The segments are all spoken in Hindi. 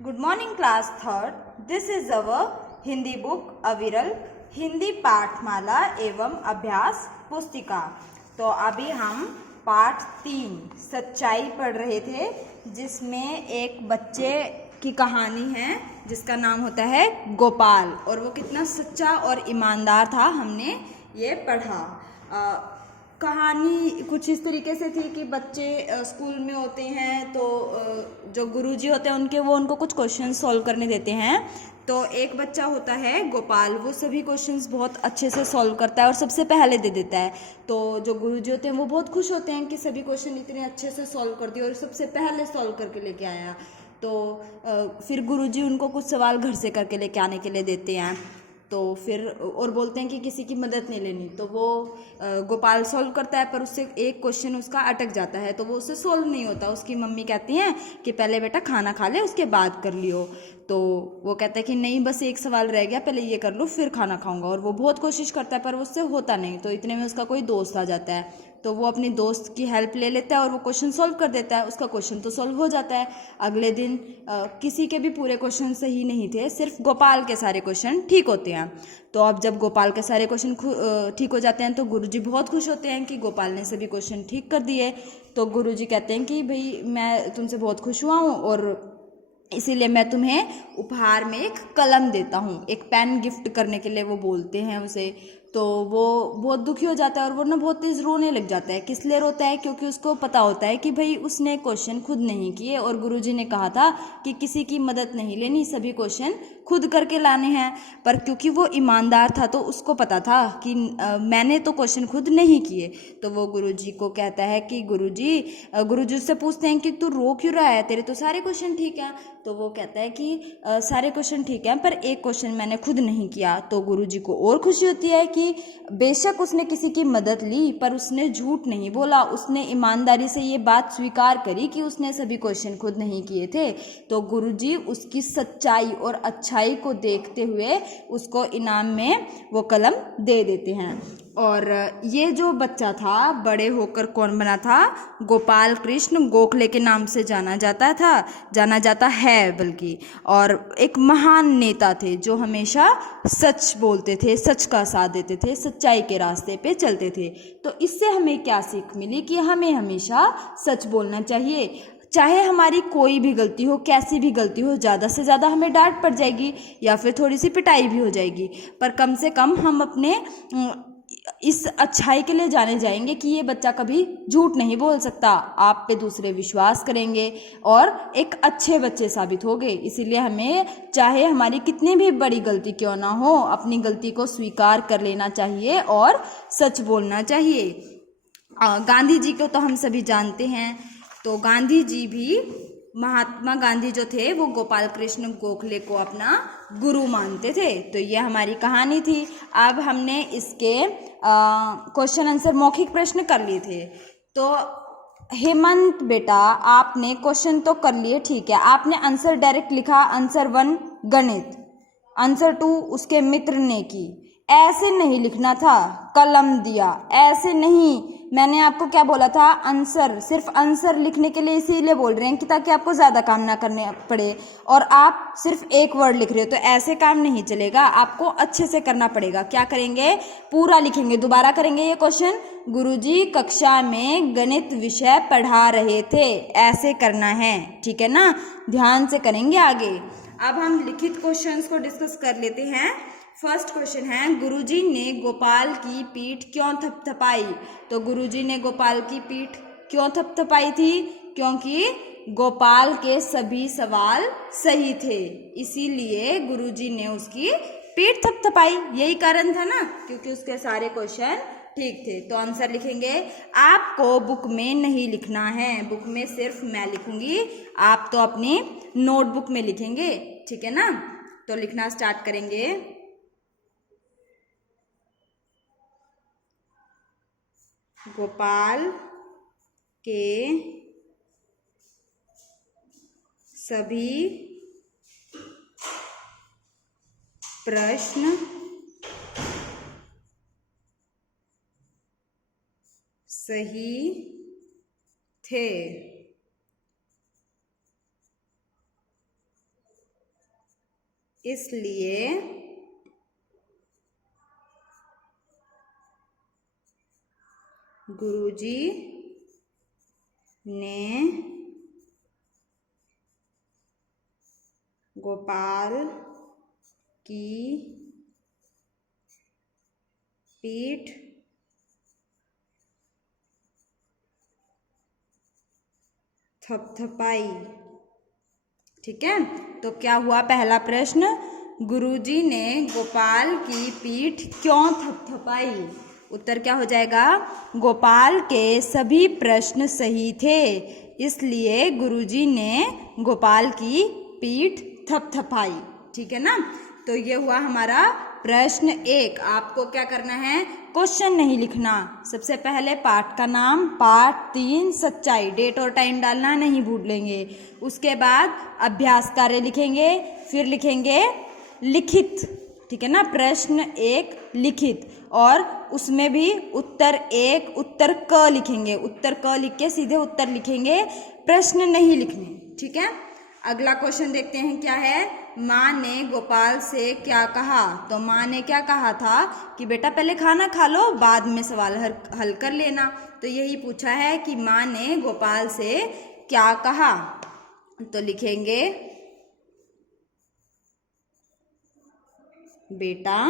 Good morning class third. This is our Hindi book अविरल हिंदी पाठमाला एवं अभ्यास पुस्तिका। तो अभी हम पाठ 3 सच्चाई पढ़ रहे थे, जिसमें एक बच्चे की कहानी है जिसका नाम होता है गोपाल, और वो कितना सच्चा और ईमानदार था, हमने ये पढ़ा। कहानी कुछ इस तरीके से थी कि बच्चे स्कूल में होते हैं तो जो गुरुजी होते हैं उनको कुछ क्वेश्चन सॉल्व करने देते हैं। तो एक बच्चा होता है गोपाल, वो सभी क्वेश्चंस बहुत अच्छे से सॉल्व करता है और सबसे पहले दे देता है। तो जो गुरुजी होते हैं वो बहुत खुश होते हैं कि सभी क्वेश्चन इतने अच्छे से सॉल्व कर दिए और सबसे पहले सॉल्व करके लेके आया। तो फिर गुरुजी उनको कुछ सवाल घर से करके लेके आने के लिए देते हैं। तो फिर और बोलते हैं कि किसी की मदद नहीं लेनी। तो वो गोपाल सॉल्व करता है, पर उससे एक क्वेश्चन उसका अटक जाता है, तो वो उससे सॉल्व नहीं होता। उसकी मम्मी कहती हैं कि पहले बेटा खाना खा ले, उसके बाद कर लियो। तो वो कहता है कि नहीं, बस एक सवाल रह गया, पहले ये कर लो फिर खाना खाऊंगा। और वो बहुत कोशिश करता है पर उससे होता नहीं। तो इतने में उसका कोई दोस्त आ जाता है, तो वो अपने दोस्त की हेल्प ले लेता है और वो क्वेश्चन सॉल्व कर देता है। उसका क्वेश्चन तो सॉल्व हो जाता है। अगले दिन किसी के भी पूरे क्वेश्चन सही नहीं थे, सिर्फ गोपाल के सारे क्वेश्चन ठीक होते हैं। तो अब जब गोपाल के सारे क्वेश्चन ठीक हो जाते हैं तो गुरुजी बहुत खुश होते हैं कि गोपाल ने सभी क्वेश्चन ठीक कर दिए। तो गुरुजी कहते हैं कि भाई मैं तुमसे बहुत खुश हुआ हूँ और इसीलिए मैं तुम्हें उपहार में एक कलम देता हूँ, एक पेन गिफ्ट करने के लिए वो बोलते हैं उसे। तो वो बहुत दुखी हो जाता है और वो ना बहुत तेज़ रोने लग जाता है। किस लिए रोता है? क्योंकि उसको पता होता है कि भाई उसने क्वेश्चन खुद नहीं किए और गुरुजी ने कहा था कि किसी की मदद नहीं लेनी, सभी क्वेश्चन खुद करके लाने हैं। पर क्योंकि वो ईमानदार था तो उसको पता था कि मैंने तो क्वेश्चन खुद नहीं किए। तो वो गुरुजी को कहता है कि गुरुजी उससे पूछते हैं कि तू रो क्यों रहा है, तेरे तो सारे क्वेश्चन ठीक हैं। तो वो कहता है कि सारे क्वेश्चन ठीक हैं पर एक क्वेश्चन मैंने खुद नहीं किया। तो गुरुजी को और खुशी होती है कि बेशक उसने किसी की मदद ली पर उसने झूठ नहीं बोला, उसने ईमानदारी से ये बात स्वीकार करी कि उसने सभी क्वेश्चन खुद नहीं किए थे। तो गुरुजी उसकी सच्चाई और अच्छाई को देखते हुए उसको इनाम में वो कलम दे देते हैं। और ये जो बच्चा था बड़े होकर कौन बना था? गोपाल कृष्ण गोखले के नाम से जाना जाता है बल्कि। और एक महान नेता थे जो हमेशा सच बोलते थे, सच का साथ देते थे, सच्चाई के रास्ते पे चलते थे। तो इससे हमें क्या सीख मिली? कि हमें हमेशा सच बोलना चाहिए, चाहे हमारी कोई भी गलती हो, कैसी भी गलती हो। ज़्यादा से ज़्यादा हमें डांट पड़ जाएगी या फिर थोड़ी सी पिटाई भी हो जाएगी, पर कम से कम हम अपने इस अच्छाई के लिए जाने जाएंगे कि ये बच्चा कभी झूठ नहीं बोल सकता, आप पे दूसरे विश्वास करेंगे और एक अच्छे बच्चे साबित होंगे। इसीलिए हमें चाहे हमारी कितनी भी बड़ी गलती क्यों ना हो, अपनी गलती को स्वीकार कर लेना चाहिए और सच बोलना चाहिए। गांधी जी को तो हम सभी जानते हैं। तो गांधी जी भी, महात्मा गांधी जो थे वो गोपाल कृष्ण गोखले को अपना गुरु मानते थे। तो ये हमारी कहानी थी। अब हमने इसके क्वेश्चन आंसर मौखिक प्रश्न कर लिए थे। तो हेमंत बेटा, आपने क्वेश्चन तो कर लिए, ठीक है, आपने आंसर डायरेक्ट लिखा। आंसर 1 गणित, आंसर 2 उसके मित्र ने की। ऐसे नहीं लिखना था, कलम दिया, ऐसे नहीं। मैंने आपको क्या बोला था? आंसर, सिर्फ आंसर लिखने के लिए इसीलिए बोल रहे हैं कि ताकि आपको ज़्यादा काम ना करने पड़े, और आप सिर्फ एक वर्ड लिख रहे हो, तो ऐसे काम नहीं चलेगा। आपको अच्छे से करना पड़ेगा। क्या करेंगे? पूरा लिखेंगे। दोबारा करेंगे ये क्वेश्चन। गुरुजी कक्षा में गणित विषय पढ़ा रहे थे, ऐसे करना है, ठीक है ना? ध्यान से करेंगे आगे। अब हम लिखित क्वेश्चंस को डिस्कस कर लेते हैं। फर्स्ट क्वेश्चन है, गुरुजी ने गोपाल की पीठ क्यों थपथपाई? तो गुरुजी ने गोपाल की पीठ क्यों थपथपाई थी? क्योंकि गोपाल के सभी सवाल सही थे, इसीलिए गुरुजी ने उसकी पीठ थपथपाई। यही कारण था ना, क्योंकि उसके सारे क्वेश्चन ठीक थे। तो आंसर लिखेंगे। आपको बुक में नहीं लिखना है, बुक में सिर्फ मैं लिखूंगी, आप तो अपनी नोटबुक में लिखेंगे, ठीक है ना? तो लिखना स्टार्ट करेंगे। गोपाल के सभी प्रश्न सही थे। इसलिए गुरुजी ने गोपाल की पीठ थपथपाई। ठीक है, तो क्या हुआ पहला प्रश्न, गुरुजी ने गोपाल की पीठ क्यों थपथपाई। उत्तर क्या हो जाएगा, गोपाल के सभी प्रश्न सही थे, इसलिए गुरुजी ने गोपाल की पीठ थपथपाई। ठीक है ना, तो ये हुआ हमारा प्रश्न 1। आपको क्या करना है, क्वेश्चन नहीं लिखना, सबसे पहले पाठ का नाम, पाठ 3 सच्चाई, डेट और टाइम डालना नहीं भूलेंगे। उसके बाद अभ्यास कार्य लिखेंगे, फिर लिखेंगे लिखित। ठीक है ना, प्रश्न 1 लिखित, और उसमें भी उत्तर 1 उत्तर क लिखेंगे, उत्तर क लिख के सीधे उत्तर लिखेंगे, प्रश्न नहीं लिखने। ठीक है, अगला क्वेश्चन देखते हैं क्या है। माँ ने गोपाल से क्या कहा। तो माँ ने क्या कहा था कि बेटा पहले खाना खा लो, बाद में सवाल हल कर लेना। तो यही पूछा है कि माँ ने गोपाल से क्या कहा। तो लिखेंगे बेटा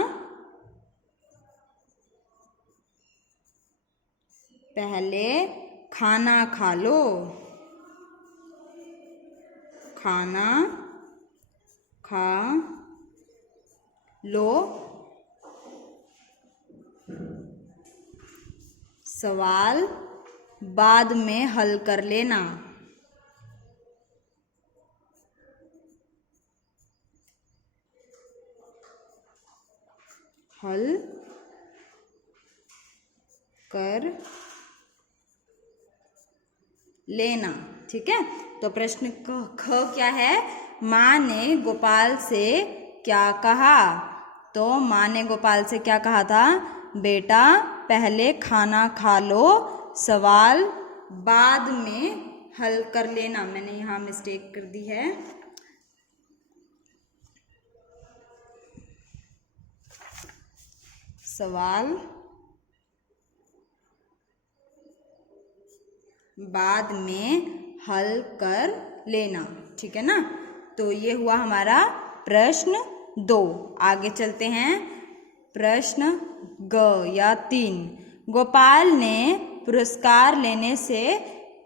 पहले खाना खा लो, खाना खा लो, सवाल बाद में हल कर लेना। हल कर लेना। ठीक है, तो प्रश्न ख क्या है, माँ ने गोपाल से क्या कहा। तो माँ ने गोपाल से क्या कहा था, बेटा पहले खाना खा लो, सवाल बाद में हल कर लेना। मैंने यहाँ मिस्टेक कर दी है, सवाल बाद में हल कर लेना। ठीक है ना, तो ये हुआ हमारा प्रश्न 2। आगे चलते हैं, प्रश्न ग या 3। गोपाल ने पुरस्कार लेने से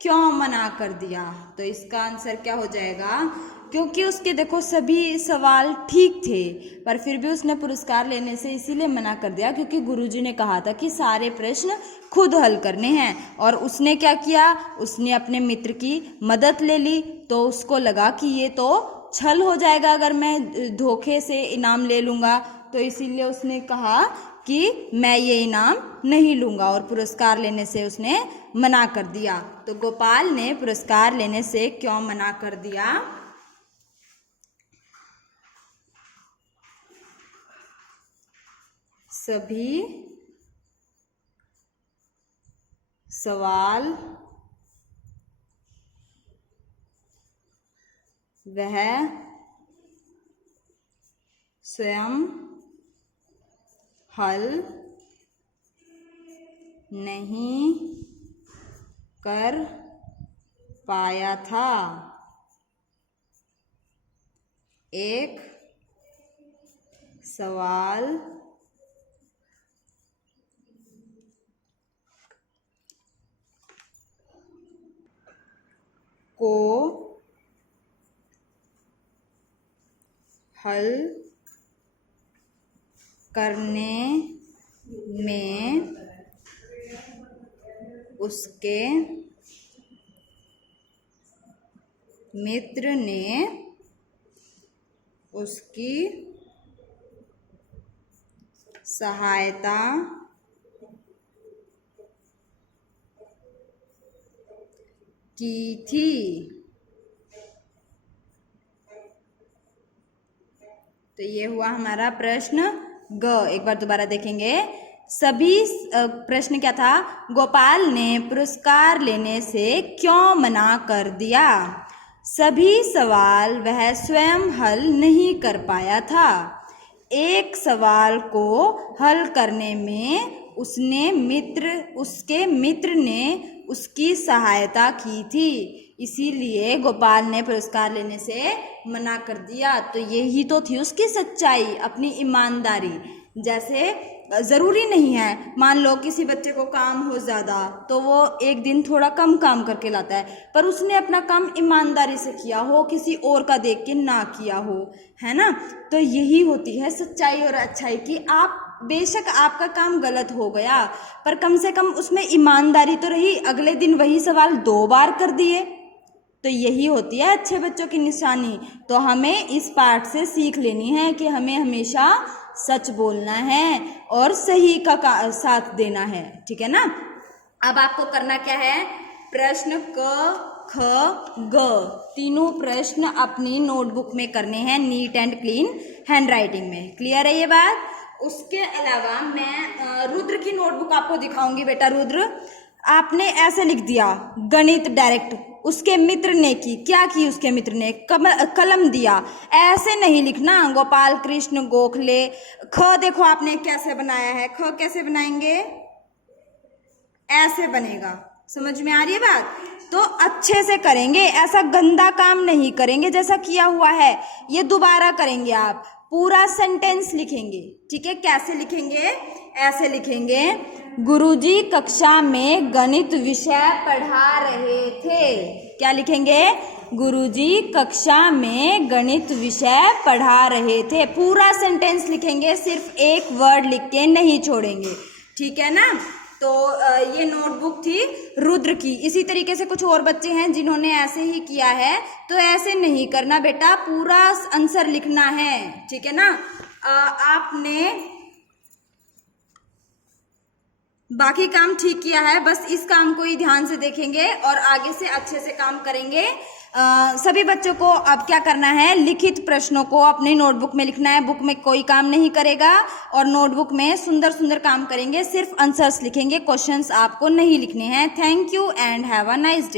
क्यों मना कर दिया। तो इसका आंसर क्या हो जाएगा, क्योंकि उसके देखो सभी सवाल ठीक थे, पर फिर भी उसने पुरस्कार लेने से इसीलिए मना कर दिया क्योंकि गुरुजी ने कहा था कि सारे प्रश्न खुद हल करने हैं। और उसने क्या किया, उसने अपने मित्र की मदद ले ली, तो उसको लगा कि ये तो छल हो जाएगा अगर मैं धोखे से इनाम ले लूँगा, तो इसीलिए उसने कहा कि मैं ये इनाम नहीं लूँगा, और पुरस्कार लेने से उसने मना कर दिया। तो गोपाल ने पुरस्कार लेने से क्यों मना कर दिया। सभी सवाल वह स्वयं हल नहीं कर पाया था। एक सवाल को हल करने में उसके मित्र ने उसकी सहायता की थी। तो ये हुआ हमारा प्रश्न ग। एक बार दोबारा देखेंगे, सभी प्रश्न क्या था, गोपाल ने पुरस्कार लेने से क्यों मना कर दिया। सभी सवाल वह स्वयं हल नहीं कर पाया था। एक सवाल को हल करने में उसके मित्र ने उसकी सहायता की थी, इसीलिए गोपाल ने पुरस्कार लेने से मना कर दिया। तो यही तो थी उसकी सच्चाई, अपनी ईमानदारी। जैसे ज़रूरी नहीं है, मान लो किसी बच्चे को काम हो ज़्यादा तो वो एक दिन थोड़ा कम काम करके लाता है, पर उसने अपना काम ईमानदारी से किया हो, किसी और का देख के ना किया हो, है ना। तो यही होती है सच्चाई और अच्छाई की। आप बेशक आपका काम गलत हो गया, पर कम से कम उसमें ईमानदारी तो रही, अगले दिन वही सवाल 2 बार कर दिए। तो यही होती है अच्छे बच्चों की निशानी। तो हमें इस पाठ से सीख लेनी है कि हमें हमेशा सच बोलना है और सही का साथ देना है, ठीक है ना। अब आपको करना क्या है, प्रश्न क ख ग तीनों प्रश्न अपनी नोटबुक में करने हैं, नीट एंड क्लीन हैंडराइटिंग में। क्लियर है ये बात। उसके अलावा मैं रुद्र की नोटबुक आपको दिखाऊंगी। बेटा रुद्र, आपने ऐसे लिख दिया गणित डायरेक्ट, उसके मित्र ने की, क्या की उसके मित्र ने, कलम दिया। ऐसे नहीं लिखना, गोपाल कृष्ण गोखले। ख देखो आपने कैसे बनाया है, ख कैसे बनाएंगे, ऐसे बनेगा। समझ में आ रही है बात। तो अच्छे से करेंगे, ऐसा गंदा काम नहीं करेंगे जैसा किया हुआ है, ये दोबारा करेंगे। आप पूरा सेंटेंस लिखेंगे, ठीक है। कैसे लिखेंगे, ऐसे लिखेंगे, गुरुजी कक्षा में गणित विषय पढ़ा रहे थे। क्या लिखेंगे, गुरुजी कक्षा में गणित विषय पढ़ा रहे थे। पूरा सेंटेंस लिखेंगे, सिर्फ एक वर्ड लिख के नहीं छोड़ेंगे, ठीक है ना। तो ये नोटबुक थी रुद्र की। इसी तरीके से कुछ और बच्चे हैं जिन्होंने ऐसे ही किया है, तो ऐसे नहीं करना बेटा, पूरा आंसर लिखना है, ठीक है ना। आपने बाकी काम ठीक किया है, बस इस काम को ही ध्यान से देखेंगे और आगे से अच्छे से काम करेंगे। सभी बच्चों को अब क्या करना है, लिखित प्रश्नों को अपने नोटबुक में लिखना है। बुक में कोई काम नहीं करेगा और नोटबुक में सुंदर सुंदर काम करेंगे, सिर्फ आंसर्स लिखेंगे, क्वेश्चंस आपको नहीं लिखने हैं। Thank you and have a nice day.